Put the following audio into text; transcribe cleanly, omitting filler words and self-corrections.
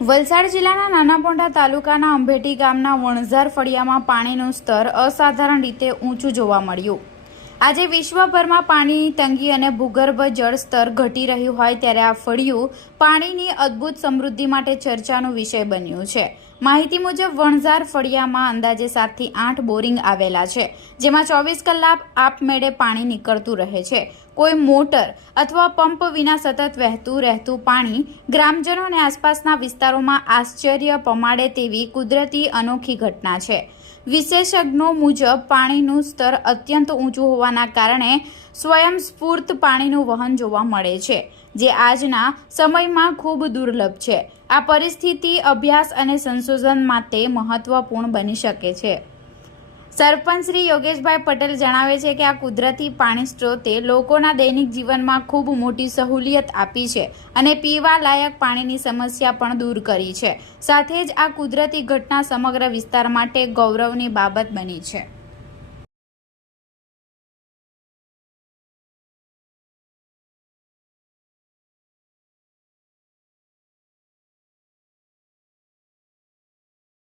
વલસાડ જિલ્લાના નાનાપોંઢા તાલુકાના અંભેટી ગામના વણઝાર ફળિયામાં પાણીનું સ્તર અસાધારણ રીતે ઊંચું જોવા મળ્યું। આજે વિશ્વભરમાં પાણીની તંગી અને ભૂગર્ભ જળ સ્તર ઘટી રહ્યું હોય ત્યારે આ ફળિયું પાણીની અદ્ભુત સમૃદ્ધિ માટે ચર્ચાનો વિષય બન્યું છે। માહિતી મુજબ વણઝાર ફળિયામાં અંદાજે 7 થી 8 બોરિંગ આવેલા છે, જેમાં 24 કલાક આપમેળે પાણી નીકળતું રહે છે। કોઈ મોટર અથવા પંપ વિના સતત વહેતું રહેતું પાણી ગ્રામજનો અને આસપાસના વિસ્તારોમાં આશ્ચર્ય પમાડે તેવી કુદરતી અનોખી ઘટના છે। વિશેષજ્ઞો મુજબ પાણીનું સ્તર અત્યંત ઊંચું હોવાના કારણે સ્વયંસ્ફૂર્ત પાણીનું વહન જોવા મળે છે, જે આજના સમયમાં ખૂબ દુર્લભ છે। આ પરિસ્થિતિ અભ્યાસ અને સંશોધન માટે મહત્વપૂર્ણ બની શકે છે। સરપંચ શ્રી યોગેશભાઈ પટેલ જણાવે છે કે આ કુદરતી પાણી સ્ત્રોતે લોકોના દૈનિક જીવનમાં ખૂબ મોટી સહુલિયત આપી છે અને પીવા લાયક પાણીની સમસ્યા પણ દૂર કરી છે। સાથે જ આ કુદરતી ઘટના સમગ્ર વિસ્તાર માટે ગૌરવની બાબત બની છે।